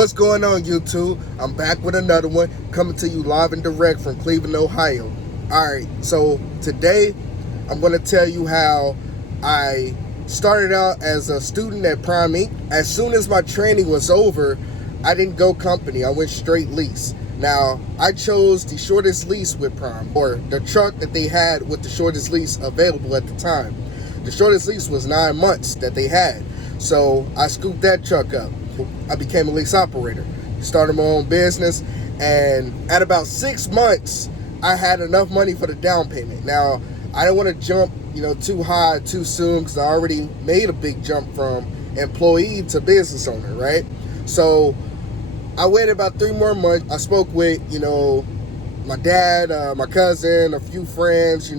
What's going on, YouTube? I'm back with another one, coming to you live and direct from Cleveland, Ohio. Alright, so today I'm going to tell you how I started out as a student at Prime Inc. As soon as my training was over, I didn't go company, I went straight lease. Now, I chose the shortest lease with Prime, or the truck that they had with the shortest lease available at the time. The shortest lease was 9 months that they had, so I scooped that truck up. I became a lease operator, started my own business, and at about 6 months, I had enough money for the down payment. Now, I didn't want to jump, too high too soon because I already made a big jump from employee to business owner, right? So I waited about 3 more months. I spoke with, my dad, my cousin, a few friends,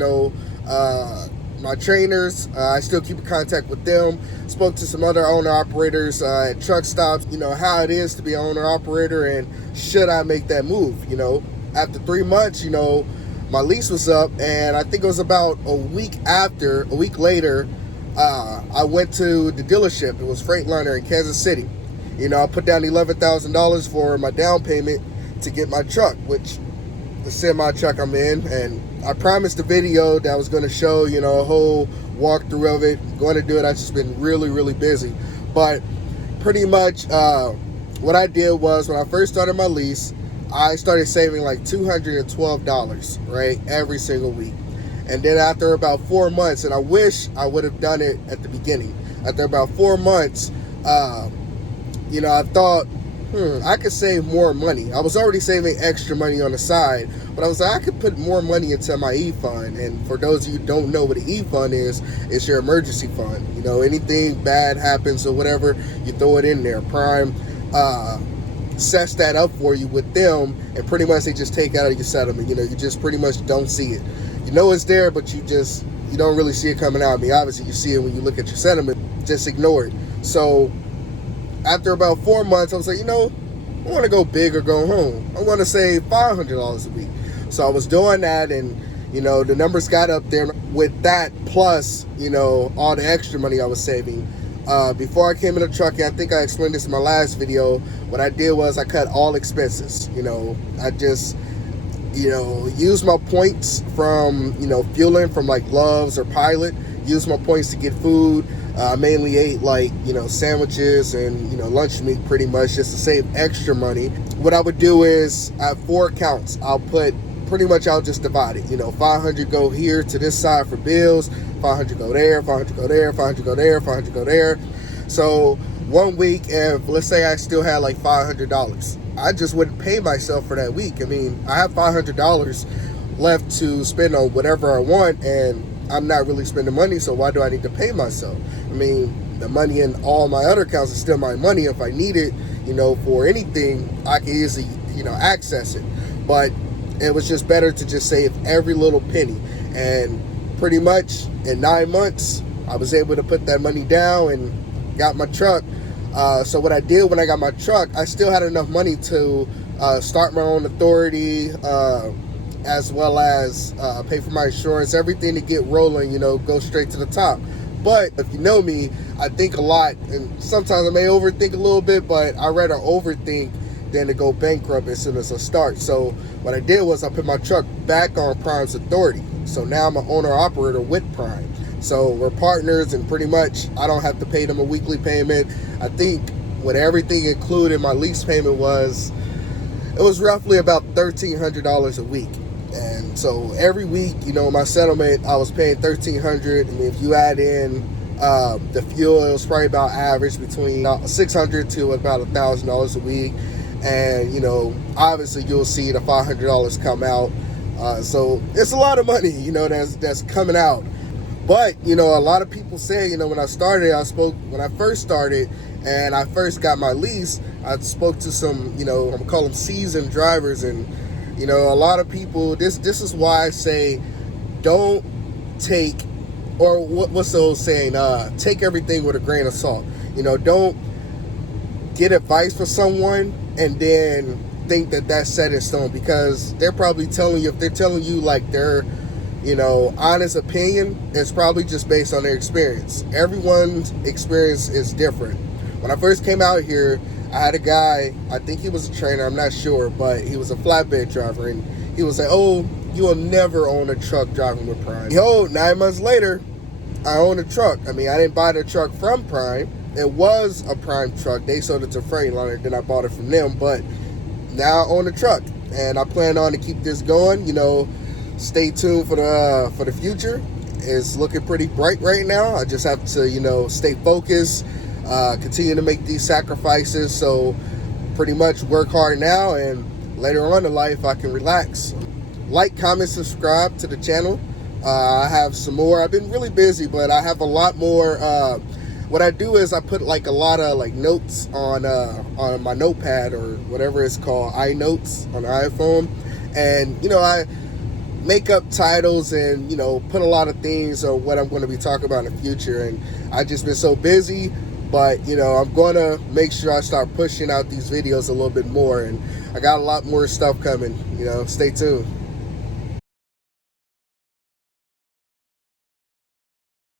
my trainers. I still keep in contact with them. Spoke to some other owner-operators at truck stops, how it is to be an owner-operator and should I make that move, After 3 months, my lease was up, and I think it was about a week later, I went to the dealership. It was Freightliner in Kansas City. I put down $11,000 for my down payment to get my truck, which the semi truck I'm in, and I promised a video that I was going to show, a whole walkthrough of it. I'm going to do it. I've just been really busy. But pretty much what I did was, when I first started my lease, I started saving like $212, right, every single week. And then after about 4 months, and I wish I would have done it at the beginning, after about 4 months, I thought, I could save more money. I was already saving extra money on the side, but I was like, I could put more money into my e-fund. And for those of you who don't know what an e-fund is, it's your emergency fund. Anything bad happens or whatever, you throw it in there. Prime sets that up for you with them, and pretty much they just take out of your settlement. You just pretty much don't see it. It's there, but you don't really see it coming out. I mean, obviously you see it when you look at your settlement. Just ignore it. So after about 4 months, I was like, I want to go big or go home. I want to save $500 a week. So I was doing that, and the numbers got up there. With that plus all the extra money I was saving, before I came in the trucking, I think I explained this in my last video. What I did was I cut all expenses. I just used my points from fueling from like Love's or Pilot. Used my points to get food. I mainly ate like sandwiches and lunch meat, pretty much, just to save extra money. What I would do is, I have 4 accounts. I'll just divide it. 500 go here to this side for bills, 500 go there, 500 go there, 500 go there, 500 go there. So 1 week, if let's say I still had like $500, I just wouldn't pay myself for that week. I mean, I have $500 left to spend on whatever I want, and I'm not really spending money, so why do I need to pay myself? I mean, the money in all my other accounts is still my money. If I need it, for anything, I can easily, access it. But it was just better to just save every little penny. And pretty much in 9 months, I was able to put that money down and got my truck. So what I did when I got my truck, I still had enough money to start my own authority, as well as pay for my insurance, everything to get rolling, go straight to the top. But if you know me, I think a lot, and sometimes I may overthink a little bit, but I'd rather overthink than to go bankrupt as soon as I start. So what I did was I put my truck back on Prime's authority. So now I'm an owner-operator with Prime. So we're partners, and pretty much I don't have to pay them a weekly payment. I think with everything included, my lease payment was roughly about $1,300 a week. And so every week, my settlement, I was paying $1,300. I mean, if you add in the fuel, it was probably about average between $600 to about $1,000 a week. And obviously you'll see the $500 come out. So it's a lot of money, that's coming out. But a lot of people say, when I first started and I first got my lease, I spoke to some, I'm gonna call them seasoned drivers, and a lot of people, this is why I say, don't take, or what's the old saying, take everything with a grain of salt. Don't get advice from someone and then think that that's set in stone, because they're probably telling you, if they're telling you like their honest opinion, it's probably just based on their experience. Everyone's experience is different. When I first came out here, I had a guy, I think he was a trainer, I'm not sure, but he was a flatbed driver, and he was like, oh, you will never own a truck driving with Prime. Yo, 9 months later, I own a truck. I mean, I didn't buy the truck from Prime. It was a Prime truck. They sold it to Freightliner, then I bought it from them, but now I own a truck, and I plan on to keep this going. You know, stay tuned for the future. It's looking pretty bright right now. I just have to, you know, stay focused, continue to make these sacrifices, so pretty much work hard now, and later on in life I can relax. Like, comment, subscribe to the channel. I have some more. I've been really busy, but I have a lot more. What I do is I put like a lot of like notes on my notepad, or whatever it's called, iNotes on the iPhone, and you know, I make up titles and, you know, put a lot of things on what I'm going to be talking about in the future. And I've just been so busy, but you know, I'm going to make sure I start pushing out these videos a little bit more, and I got a lot more stuff coming. You know, stay tuned.